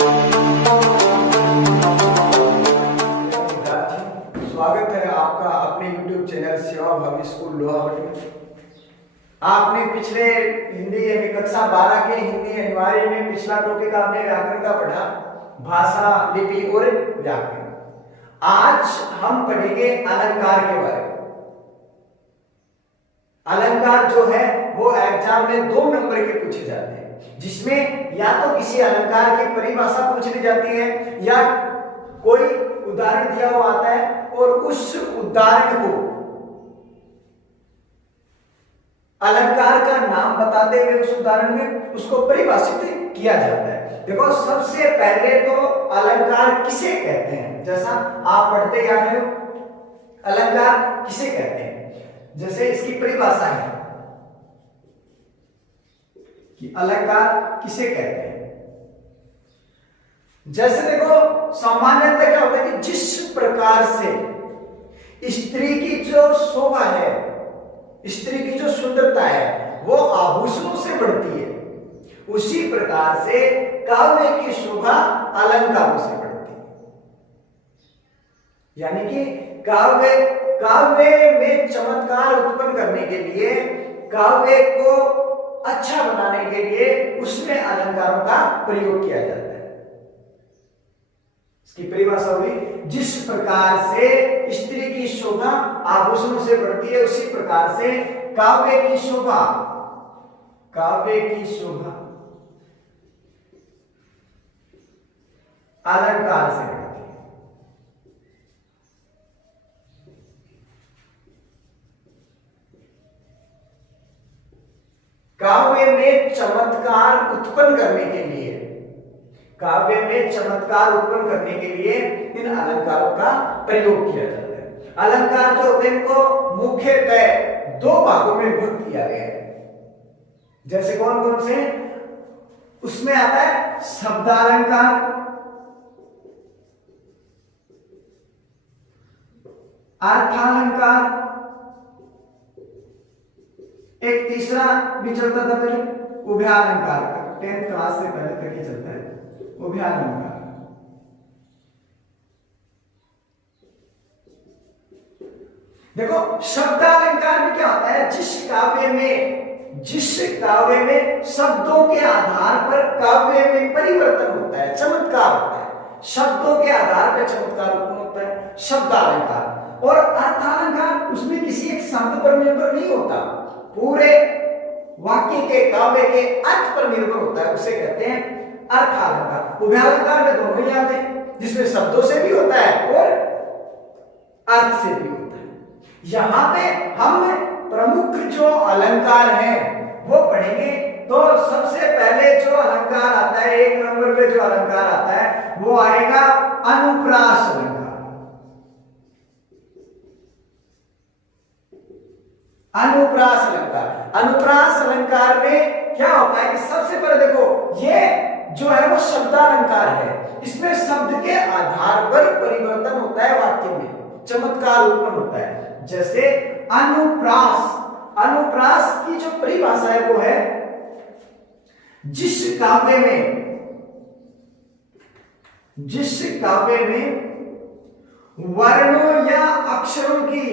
स्वागत है आपका अपने YouTube चैनल सेवा भावी स्कूल लोहावटी में। आपने पिछले हिंदी यानी कक्षा 12 के हिंदी अनिवार्य में पिछला टॉपिक आपने व्याकरण का पढ़ा, भाषा, लिपि और व्याकरण। आज हम पढ़ेंगे अलंकार के बारे में। अलंकार जो है वो एग्जाम में 2 नंबर के पूछे जाते हैं, जिसमें या तो किसी अलंकार की परिभाषा पूछ ली जाती है या कोई उदाहरण दिया हुआ आता है और उस उदाहरण को अलंकार का नाम बताते हुए उस उदाहरण में उसको परिभाषित किया जाता है। देखो, सबसे पहले तो अलंकार किसे कहते हैं, जैसा आप पढ़ते आ रहे हो, अलंकार किसे कहते हैं। जैसे इसकी परिभाषा है कि अलंकार किसे कहते हैं। जैसे देखो, सामान्यतः क्या होता है कि जिस प्रकार से स्त्री की जो शोभा है, स्त्री की जो सुंदरता है वो आभूषणों से बढ़ती है, उसी प्रकार से काव्य की शोभा अलंकारों से बढ़ती है। यानी कि काव्य में चमत्कार उत्पन्न करने के लिए, काव्य को अच्छा बनाने के लिए उसमें अलंकारों का प्रयोग किया जाता है। इसकी परिभाषा हुई, जिस प्रकार से स्त्री की शोभा आभूषणों से बढ़ती है उसी प्रकार से काव्य की शोभा अलंकार से बढ़ती है। काव्य में चमत्कार उत्पन्न करने के लिए, इन अलंकारों का प्रयोग किया जाता है। अलंकार जो होते हैं इनको मुख्यतः 2 भागों में विभक्त किया गया है। जैसे कौन कौन से, उसमें आता है शब्दालंकार, अर्थालंकार, एक तीसरा भी चलता था पहले उभयालंकार का, 10th क्लास से पहले तक ही चलता है उभयालंकार। देखो, शब्दालंकार में क्या होता है, जिस काव्य में शब्दों के आधार पर काव्य में परिवर्तन होता है, चमत्कार होता है, शब्दों के आधार पर चमत्कार उत्पन्न होता है, शब्दालंकार। और अर्थालंकार उसमें किसी एक शब्द पर निर्भर नहीं होता, पूरे वाक्य के, काव्य के अर्थ पर निर्भर होता है, उसे कहते हैं अर्थालंकार। उभयालंकार में दोनों ही आते हैं, जिसमें शब्दों से भी होता है और अर्थ से भी होता है। यहां पे हम प्रमुख जो अलंकार हैं वो पढ़ेंगे। तो सबसे पहले जो अलंकार आता है, 1 नंबर पे जो अलंकार आता है वो आएगा अनुप्रास अलंकार। अनुप्रास अलंकार में क्या होता है कि सबसे पहले देखो, ये जो है वो शब्दालंकार है, इसमें शब्द के आधार पर परिवर्तन होता है, वाक्य में चमत्कार उत्पन्न होता है। जैसे अनुप्रास की जो परिभाषा है वो है, जिस काव्य में वर्णों या अक्षरों की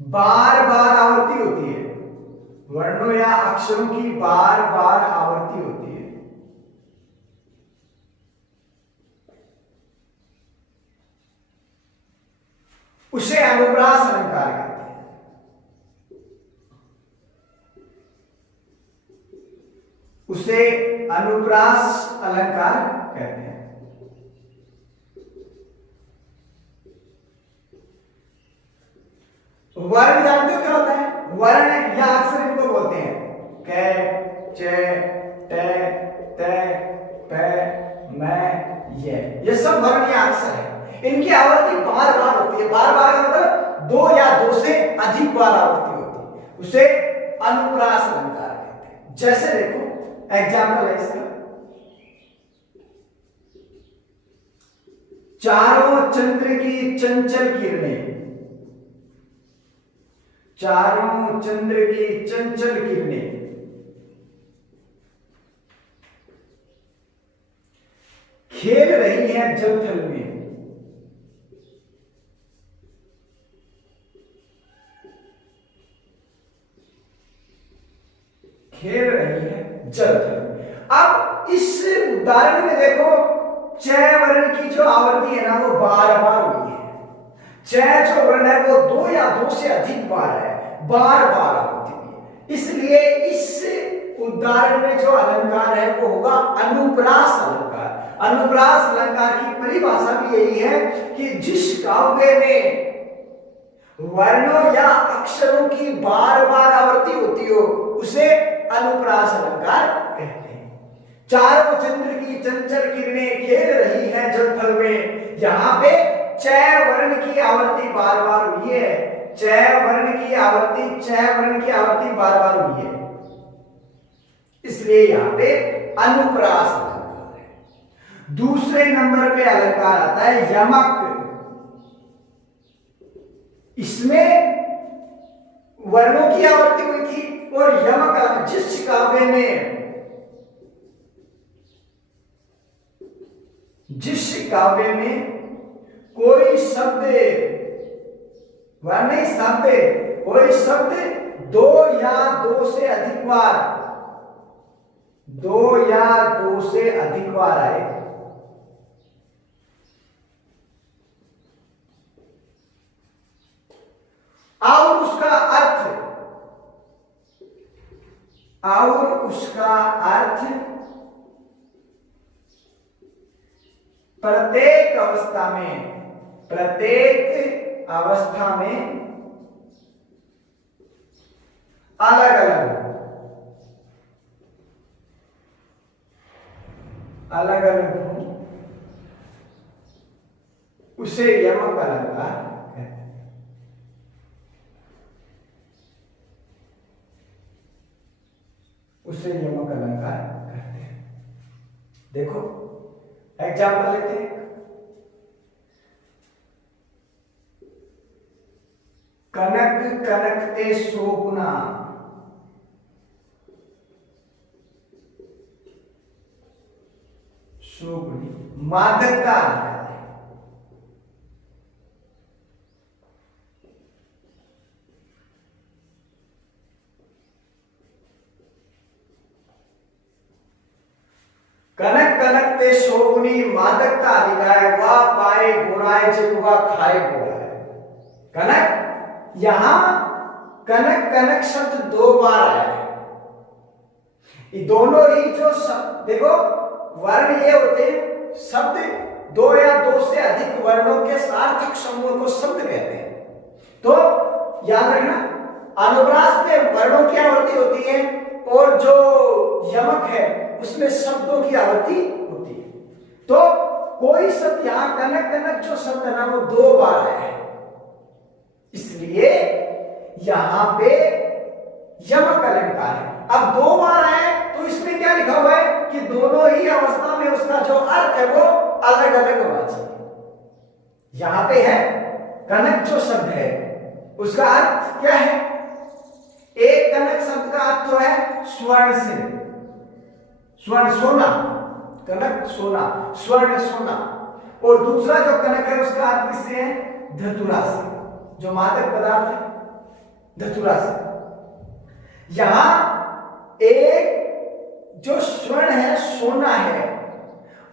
बार बार आवृत्ति होती है, वर्णों या अक्षरों की बार बार आवृत्ति होती है, उसे अनुप्रास अलंकार कहते हैं। उसे अनुप्रास अलंकार कहते हैं। वर्ण जानते हो क्या होता है, वर्ण या अक्षर इनको बोलते हैं, क, च, ट, त, प, म, ये सब वर्ण या अक्षर है। इनकी आवृत्ति बार बार होती है, बार बार का मतलब 2 या 2 से अधिक बार आवृत्ति होती है, उसे अनुप्रास अलंकार कहते हैं। जैसे देखो एग्जाम्पल है इसका, चारों चंद्र की चंचल किरणें, चारों चंद्र की चंचल किरणें खेल रही हैं जल थल में। खेल रही है जल थल में। अब इस उदाहरण में देखो, च वर्ण की जो आवृत्ति है ना, वो बार बार हुई है। च जो वर्ण है वो दो या दो से अधिक बार है, बार बार आवृत्ति हुई है। इसलिए इस उदाहरण में जो अलंकार है वो होगा अनुप्रास अलंकार। अनुप्रास अलंकार की परिभाषा भी यही है कि जिस काव्य में वर्णों या अक्षरों की बार बार आवृत्ति होती हो उसे अनुप्रास अलंकार कहते हैं। चारों चंद्र की चंचल किरणें खेल रही हैं जल थल में। यहां पे च वर्ण की आवृत्ति बार बार हुई है। च वर्ण की आवृत्ति बार बार हुई है, इसलिए यहां पे अनुप्रास अलंकार है। दूसरे नंबर पे अलंकार आता है यमक। इसमें वर्णों की आवृत्ति हुई थी और यमक, जिस काव्य में कोई शब्द वर्ण शब्द कोई शब्द दो या दो से अधिक बार आए, और उसका अर्थ प्रत्येक अवस्था में अलग अलग हो, उसे यमक अलंकार कहते हैं। उसे यमक अलंकार कहते हैं। देखो एग्जाम्पल लेते हैं। कनक कनकते सोगुना, सोगुनी मादकता दिखाता है। कनक कनकते सोगुनी मादकता दिखाए, वाह पाए बुराए जिगवा खाए बुराए। कनक, यहां कनक कनक शब्द दो बार आया है। ये दोनों ही जो शब्द, देखो वर्ण ये होते हैं, शब्द दो या दो से अधिक वर्णों के सार्थक समूह को शब्द कहते हैं। तो याद रखना, अनुप्रास में वर्णों की आवृत्ति होती है और जो यमक है उसमें शब्दों की आवृत्ति होती है। तो कोई शब्द, यहां कनक कनक जो शब्द है ना वो दो बार आया है, इसलिए यहां पे यमक अलंकार है। अब दो बार आए तो इसमें क्या लिखा हुआ है कि दोनों ही अवस्था में उसका जो अर्थ है वो अलग अलग होना चाहिए। यहां पे है कनक जो शब्द है उसका अर्थ क्या है? एक कनक शब्द का अर्थ तो है स्वर्ण से, स्वर्ण सोना, कनक सोना, स्वर्ण सोना। और दूसरा जो कनक है उसका अर्थ किससे है? धतुरा से, जो मादक पदार्थ है धतुरा से। यहां एक जो स्वर्ण है, सोना है,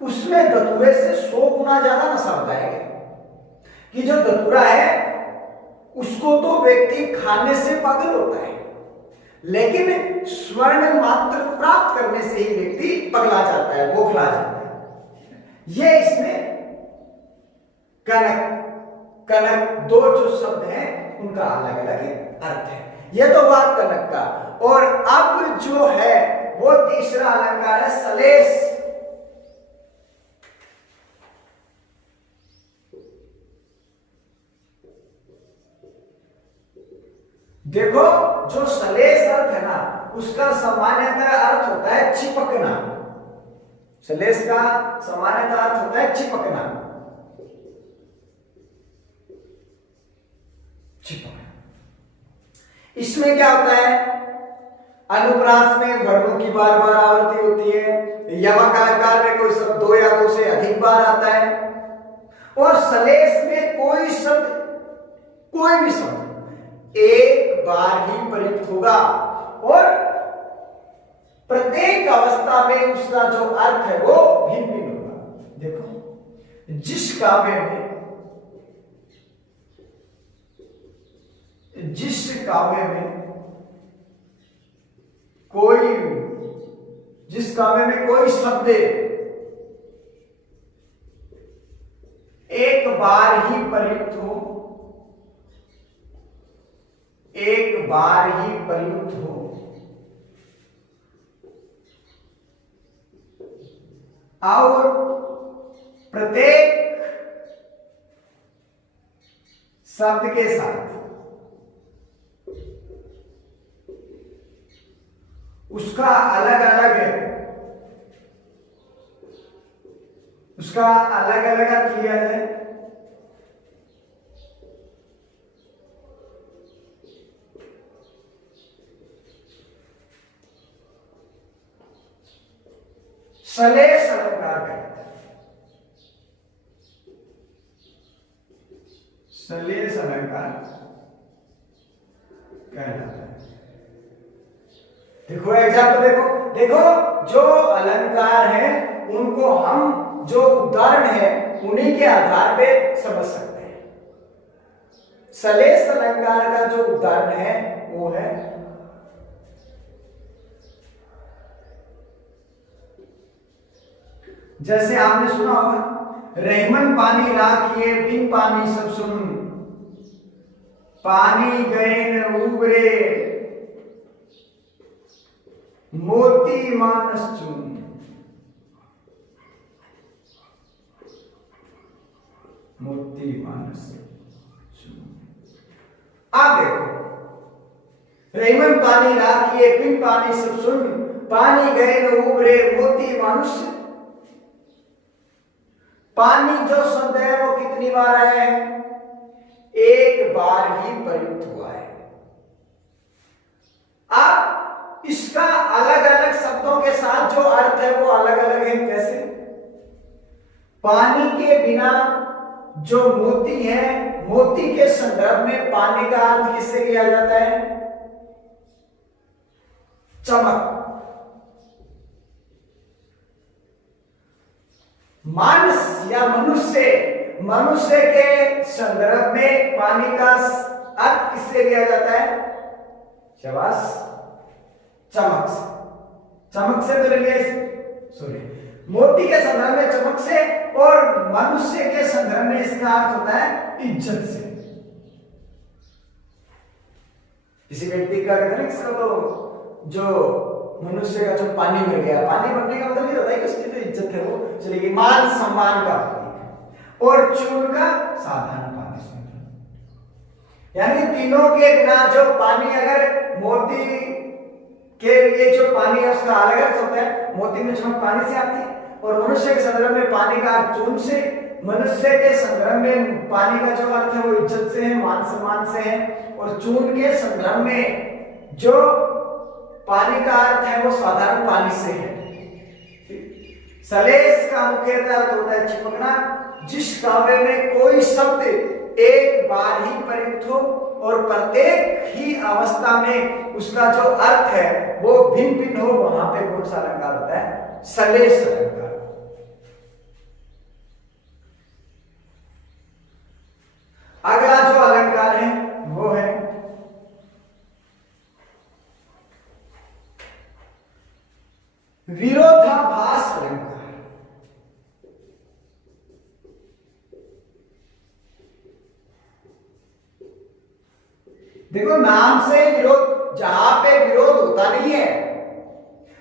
उसमें धतूरे से 100 गुना ज्यादा नशा होता है। कि जो धतूरा है उसको तो व्यक्ति खाने से पागल होता है, लेकिन स्वर्ण मात्र प्राप्त करने से ही व्यक्ति पगला जाता है, बौखला जाता है। ये इसमें कनक कनक दो जो शब्द हैं उनका अलग अलग अर्थ है। ये तो बात कनक का। और अब जो है वो तीसरा अलंकार है सलेस। देखो जो सलेस अर्थ है ना उसका सामान्यतः अर्थ होता है चिपकना। सलेस का सामान्यतः अर्थ होता है चिपकना, चिपकना। इसमें क्या होता है, अनुप्रास में वर्णों की बार बार आवृत्ति होती है, यमक अलंकार में कोई शब्द दो या दो से अधिक बार आता है, और सलेस में कोई शब्द, कोई भी शब्द एक बार ही प्रयुक्त होगा और प्रत्येक अवस्था में उसका जो अर्थ है वो भिन्न भिन्न होगा। देखो, जिस काव्य में कोई शब्द एक बार ही प्रयुक्त हो, और प्रत्येक शब्द के साथ उसका अलग अलग अर्थ लिया जाए, सलेस अलंकार कहते हैं। सलेस अलंकार कहलाता है। देखो एग्जाम्पल, देखो जो अलंकार है उनको हम, जो उदाहरण है उन्हीं के आधार पे समझ सकते हैं। सलेस अलंकार का जो उदाहरण है वो है जैसे आपने सुना होगा, रहमन पानी राखिए बिन पानी सब सुन, पानी गए न उबरे मोती मानस चुन। मोती मानस चुन। आप देखो, रहमन पानी राखिए बिन पानी सब सुन, पानी गए न उबरे मोती मानुष। पानी जो शब्द है वो कितनी बार आया है, एक बार ही प्रयुक्त हुआ है। अब इसका अलग अलग शब्दों के साथ जो अर्थ है वो अलग अलग है। कैसे? पानी के बिना जो मोती है, मोती के संदर्भ में पानी का अर्थ किससे किया जाता है? चमक। मानस या मनुष्य के संदर्भ में पानी का अर्थ किससे लिया जाता है? शाबाश, चमक से। चमक से तो ले लिया, सॉरी, मोती के संदर्भ में चमक से, और मनुष्य के संदर्भ में इसका अर्थ होता है इज्जत से। किसी व्यक्ति का कहते हैं किसका, तो जो मनुष्य का जो पानी भर गया, पानी भरने का मतलब ये होता है कि उसकी जो इज्जत है वो चलेगी, मान सम्मान का प्रतीक है। और चून का साधारण पानी से, यानी तीनों के बिना जो पानी, अगर मोती के लिए जो पानी है उसका अलग अर्थ होता है, मोती में चमक पानी से आती है, और मनुष्य के संदर्भ में पानी का अर्थ चून से, मनुष्य के संदर्भ में पानी का जो अर्थ है वो इज्जत से है, मान सम्मान से है, और चून के संदर्भ में जो पानी का अर्थ है वो साधारण पानी से है। सलेस का मुख्यतः अर्थ होता है चिपकना। जिस काव्य में कोई शब्द एक बार ही प्रयुक्त हो और प्रत्येक ही अवस्था में उसका जो अर्थ है वो भिन्न भिन्न हो, वहां पे कौन सा अलंकार होता है? सलेस अलंकार। अगला जो अलंकार है वो है विरोधाभास अलंकार। देखो, नाम से विरोध, जहां पे विरोध होता नहीं है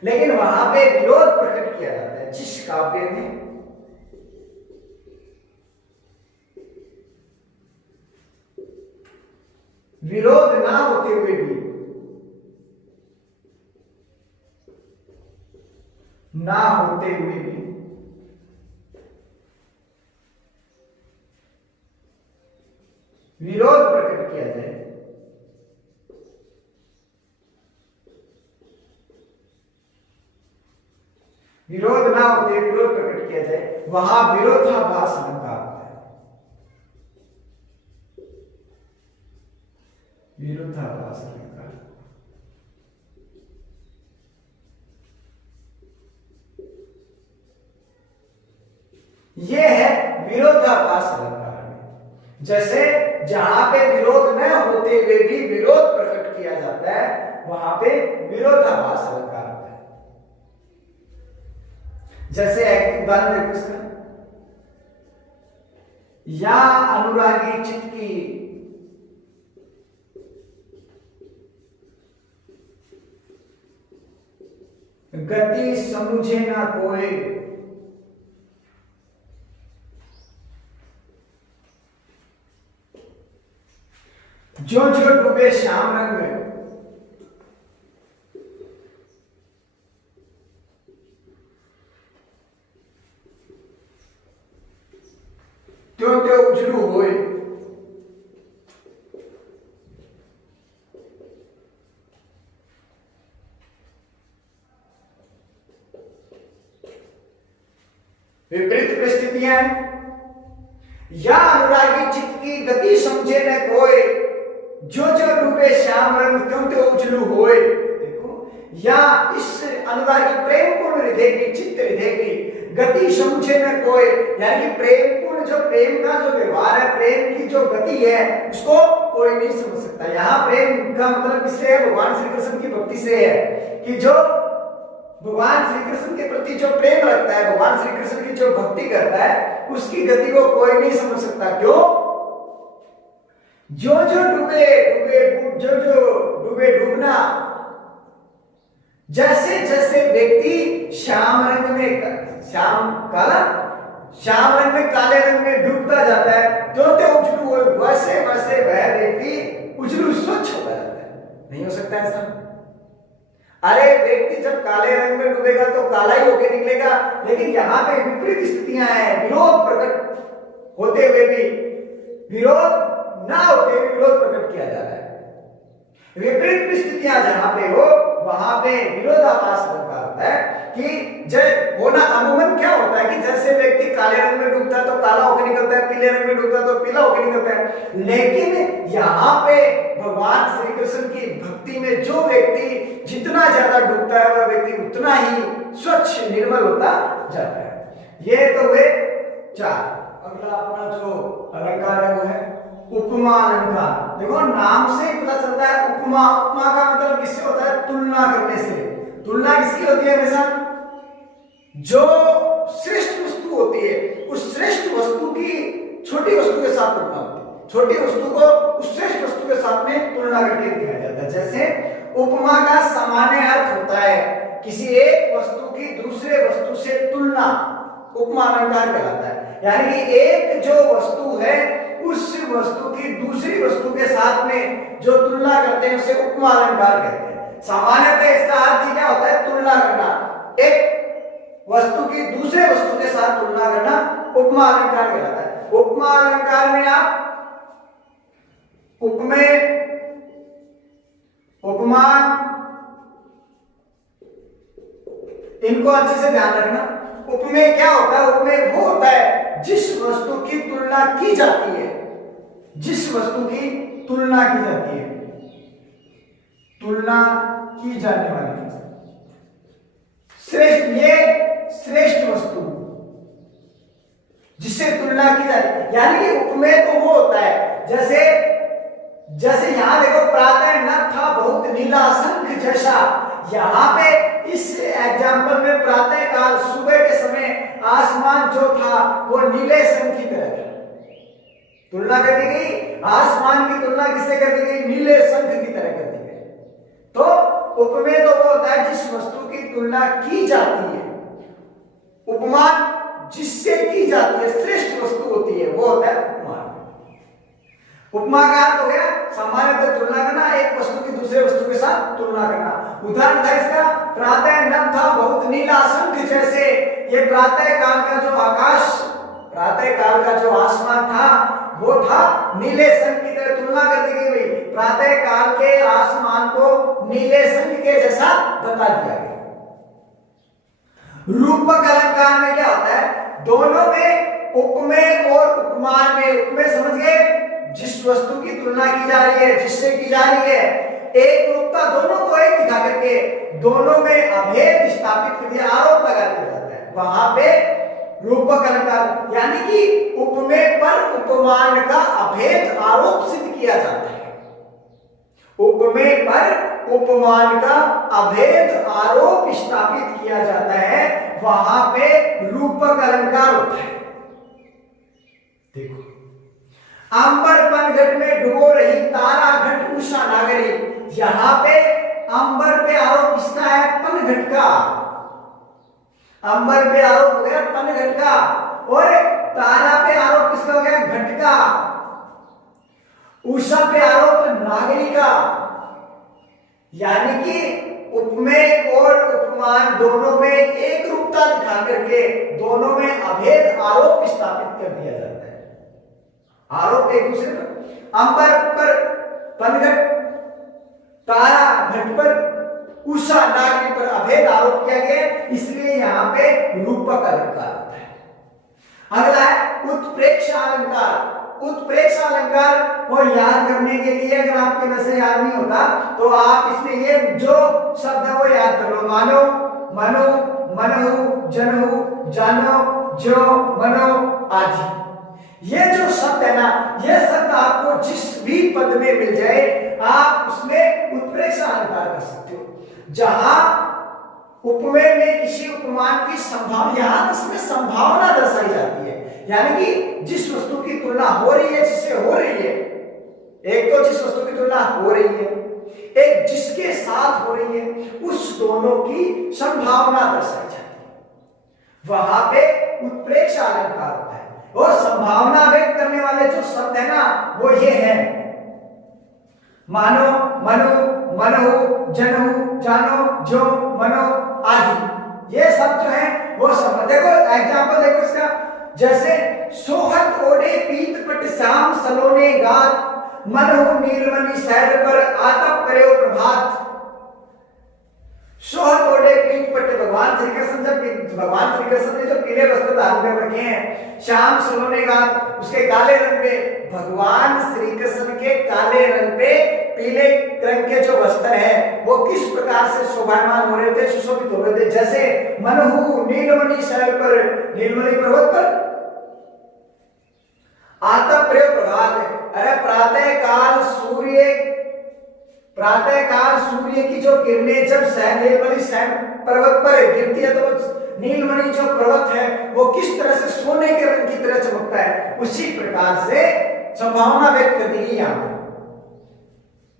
लेकिन वहां पे विरोध प्रकट किया जाता है। जिस काव्य में विरोध ना होते हुए भी विरोध प्रकट किया जाए विरोध ना होते विरोध प्रकट किया जाए, वहां विरोधाभास अलंकार होता है। विरोधाभास अलंकार, ये है विरोधाभास अलंकार। जैसे जहां पे विरोध न होते हुए भी विरोध प्रकट किया जाता है, वहां पे विरोधाभास अलंकार होता है। जैसे एक उदाहरण देखो इसका, या अनुरागी चित्त की गति समझे ना कोई, जो जो डूबे श्याम रंग में, त्यों त्यों उजलू होए। विपरीत परिस्थितियां, या अनुरागी चित्त की गति समझे न कोई, जो जो डूबे श्याम रंग त्यों त्यों उजलू होए। देखो, या इस अनुरागी प्रेम पूर्ण हृदय की, चित्त हृदय की गति समझे न कोई, यानी कि प्रेम पूर्ण जो प्रेम का जो व्यवहार है, प्रेम की जो गति है, उसको कोई नहीं समझ सकता। यहाँ प्रेम का मतलब किससे है? भगवान श्री कृष्ण की भक्ति से है, कि जो भगवान श्री कृष्ण के प्रति जो प्रेम रखता है, भगवान श्री कृष्ण की जो भक्ति करता है, उसकी गति को कोई नहीं समझ सकता। क्यों? जो जो डूबे डूबे, जो जो डूबे डूबना, जैसे जैसे व्यक्ति श्याम रंग में, श्याम काला, श्याम रंग में काले रंग में डूबता जाता है, तो उजलू हो, वैसे वैसे वह व्यक्ति उजलू स्वच्छ होता जाता है। नहीं हो सकता ऐसा? अरे व्यक्ति जब काले रंग में डूबेगा तो काला ही होके निकलेगा, लेकिन यहाँ पे विपरीत स्थितियां हैं। विरोध प्रकट होते हुए भी, विरोध ना होते हुए विरोध प्रकट किया जा रहा है। विपरीत परिस्थितियां जहां पे हो, वहां पे विरोधाभास अलंकार होता है। कि जब होना अमूमन क्या होता है कि जैसे व्यक्ति काले रंग में डूबता है तो काला होकर निकलता है, पीले रंग में डूबता है तो पीला होकर निकलता है। लेकिन यहाँ पे भगवान श्री कृष्ण की भक्ति में जो व्यक्ति जितना ज्यादा डूबता है, वह व्यक्ति उतना ही स्वच्छ निर्मल होता जाता है। ये तो वे चार। अगला अपना जो अलंकार है वो है उपमा अलंकार। देखो, नाम से पता चलता है उपमा। उपमा का मतलब किससे होता है? तुलना करने से। तुलना किसकी होती है? हमेशा जो श्रेष्ठ वस्तु होती है, उस श्रेष्ठ वस्तु की छोटी वस्तु के साथ तुलना होती है। छोटी वस्तु को उस श्रेष्ठ वस्तु के साथ में तुलना करके दिखाया जाता है। जैसे उपमा का सामान्य अर्थ होता है किसी एक वस्तु की दूसरे वस्तु से तुलना, उपमा अलंकार कहलाता है। यानी कि एक जो वस्तु है, उस वस्तु की दूसरी वस्तु के साथ में जो तुलना करते हैं उसे उपमा अलंकार कहते हैं। सामान्यतः इसका अर्थ क्या होता है? तुलना करना। एक वस्तु की दूसरे वस्तु के साथ तुलना करना उपमा अलंकार कहलाता है। उपमा अलंकार में आप उपमेय, उपमान, इनको अच्छे से ध्यान रखना। उपमेय क्या होता है? उपमेय वो होता है जिस वस्तु की तुलना की जाती है, जिस वस्तु की तुलना की जाती है, तुलना की जाने वाली श्रेष्ठ, ये श्रेष्ठ वस्तु जिससे तुलना की जाती है। यानी कि उपमेय तो वो होता है, जैसे जैसे यहां देखो, प्रातः नभ था बहुत नीला शंख जैसा। यहां पे इस एग्जाम्पल में प्रातः काल, सुबह के समय आसमान जो था वो नीले शंख की तरह था। तुलना कर दी गई, आसमान की तुलना किससे कर दी गई? नीले शंख की तरह कर दी गई। तो उपमेय तो वो होता है जिस वस्तु की तुलना की जाती है। उपमान जिससे की जाती है, श्रेष्ठ वस्तु होती है, वो होता है उपमान। उपमा का अर्थ हो गया सामान्यतः तुलना करना, एक वस्तु की दूसरे वस्तु के साथ तुलना करना। उदाहरण था इसका, प्रातः नभ था बहुत नीला शंख जैसे। ये प्रातः काल का जो आकाश, प्रातः काल का जो आसमान था वो था नीले शंख की तरह। तुलना कर दी गई, प्रातः काल के आसमान को नीले शंख के जैसा बता दिया गया। रूपक अलंकार में क्या होता है, दोनों में उपमेय और उपमान में, उपमेय समझ गए, जिस वस्तु की तुलना की जा रही है, जिससे की जा रही है, एक रूपता दोनों को एक दिखा करके दोनों में अभेद स्थापित कर दिया, आरोप लगा दिया जाता है, वहां पे रूपक अलंकार, यानी कि उपमेय पर उपमान का अभेद आरोप सिद्ध किया जाता है। उपमेय पर उपमान का अभेद आरोप स्थापित किया जाता है, वहां पे रूपक अलंकार होता है। देखो, अंबर पनघट में डुबो रही तारा घट उषा नागरी, यहां पे अंबर पे आरोप किसका है, पनघट का। अंबर पे आरोप हो गया पनघट का, और तारा पे आरोप किसका हो गया, घट का। उषा पे आरोप नागरी का। यानी कि उपमेय और उपमान दोनों में एक रूपता दिखा करके दोनों में अभेद आरोप स्थापित कर दिया जाता है। आरोप एक दूसरे पर, अंबर पर पनघट, तारा घट पर, उषा नागरी पर अभेद आरोप किया गया, इसलिए यहां पे रूपक अलंकार होता है। अगला है उत्प्रेक्ष अलंकार। उत्प्रेक्ष अलंकार को याद करने के लिए, अगर आपके वैसे याद नहीं होता तो आप इसमें ये जो शब्द है वो याद कर लो, मानो, मनो, मनहु, जनहु, जानो, जो, मनो आदि। ये जो शब्द है ना, ये शब्द आपको जिस भी पद में मिल जाए आप उसमें उत्प्रेक्ष अलंकार कर सकते हो। जहां उपमेय में किसी उपमान की संभावना, यहां इसमें संभावना दर्शाई जाती है, यानी कि जिस वस्तु की तुलना हो रही है, जिससे हो रही है, एक तो जिस वस्तु की तुलना हो रही है, एक जिसके साथ हो रही है, उस दोनों की संभावना दर्शाई जाती है, वहां पे उत्प्रेक्ष अलंकार होता है। और संभावना व्यक्त करने वाले जो शब्द है ना वो ये है, मानो, मनो, मनहु, जनहु, जानो, जो, मनो आदि। ये सब जो है वो सब, देखो एग्जांपल देखो इसका, जैसे सोहत ओढ़े पीत पट श्याम सलोने गात, मनहु नीलमणि सैर पर आतप करे प्रभात। सोहत ओढ़े पीत पट, भगवान श्री कृष्ण ने जो पीले वस्त्र धारण कर रखे हैं, श्याम सलोने गात, उसके काले रंग पे, भगवान श्री कृष्ण के काले रंग पे पीले रंग के जो वस्त्र है वो किस प्रकार से शोभायमान हो रहे थे, सुशोभित हो रहे थे। जैसे मनहु नीलमणि शैल पर, नीलमणि पर्वत पर आतप प्रिय प्रभात। अरे प्रातः काल सूर्य की जो किरणें जब नीलमणि पर्वत पर गिरती है तो नीलमणि जो पर्वत है वो किस तरह से सोने के रंग की तरह चमकता है, उसी प्रकार से संभावना व्यक्त कर दी है यहां पर।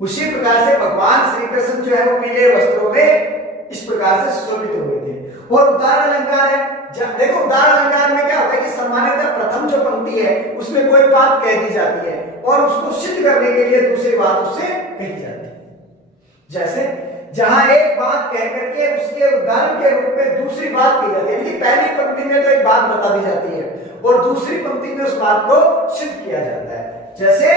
उसी प्रकार से भगवान श्री कृष्ण जो है वो पीले वस्त्रों में इस प्रकार से सुशोभित हो गए थे। और उदार अलंकार है, देखो उदार अलंकार में क्या होता है कि सामान्यतः प्रथम जो पंक्ति है उसमें कोई बात कह दी जाती है और उसको सिद्ध करने के लिए दूसरी बात उससे कही जाती है। जैसे जहां एक बात कह करके उसके उदाहरण के रूप में दूसरी बात कही जाती है, यानी पहली पंक्ति में तो एक बात बता दी जाती है और दूसरी पंक्ति में उस बात को सिद्ध किया जाता है। जैसे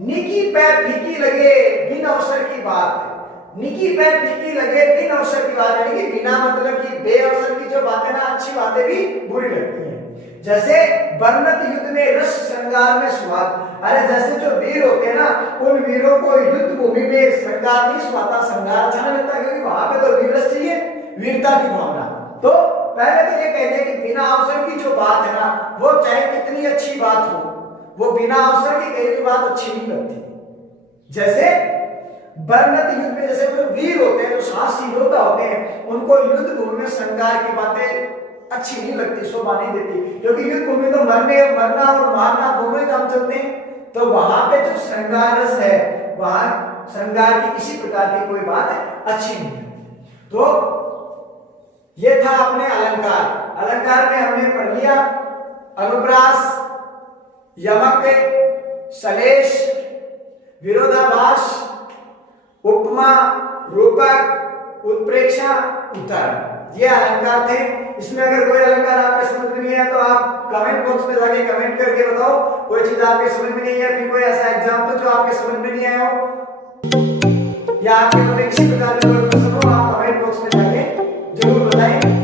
निकी पैर फीकी लगे बिन अवसर की बात, निकी पैर फीकी लगे बिन अवसर की बात, यानी कि बिना मतलब की बेअवसर की जो बातें ना, अच्छी बातें भी बुरी लगती हैं। जैसे वर्णत युद्ध में रस श्रृंगार में स्वाद, अरे जैसे जो वीर होते हैं ना, उन वीरों को युद्ध भूमि में श्रृंगार नहीं स्वाता, श्रृंगार अच्छा नहीं लगता क्योंकि वहां पे तो वीर रस चाहिए, वीरता की भावना। तो पहले तो ये कह दिया कि बिना अवसर की जो बात है ना, वो चाहे कितनी अच्छी बात हो, वो बिना अवसर की कही हुई बात अच्छी नहीं लगती। जैसे वर्णत युद्ध में जैसे जो वीर होते हैं, जो साहसी योद्धा होते हैं, उनको युद्ध भूमि में श्रृंगार की बातें अच्छी नहीं लगती, शोभा नहीं देती, क्योंकि युद्ध भूमि तो मरना और मारना दोनों ही काम चलते हैं। तो वहां पे जो श्रृंगार रस है, वहां श्रृंगार की किसी प्रकार की कोई बात अच्छी नहीं है। तो ये था अपने अलंकार। अलंकार में हमने पढ़ लिया अनुप्रास, यमक, सलेश, विरोधाभास, उपमा, रूपक, उत्प्रेक्षा, उदाहरण, ये अलंकार थे। इसमें अगर कोई अलंकार आपके समझ में नहीं है तो आप कमेंट बॉक्स में जाके कमेंट करके बताओ, कोई चीज आपके समझ में नहीं है, फिर कोई ऐसा एग्जांपल जो आपके समझ में नहीं आया हो या आपके मन में किसी प्रकार का कोई प्रश्न हो, आप कमेंट बॉक्स में जाके जरूर बताएं।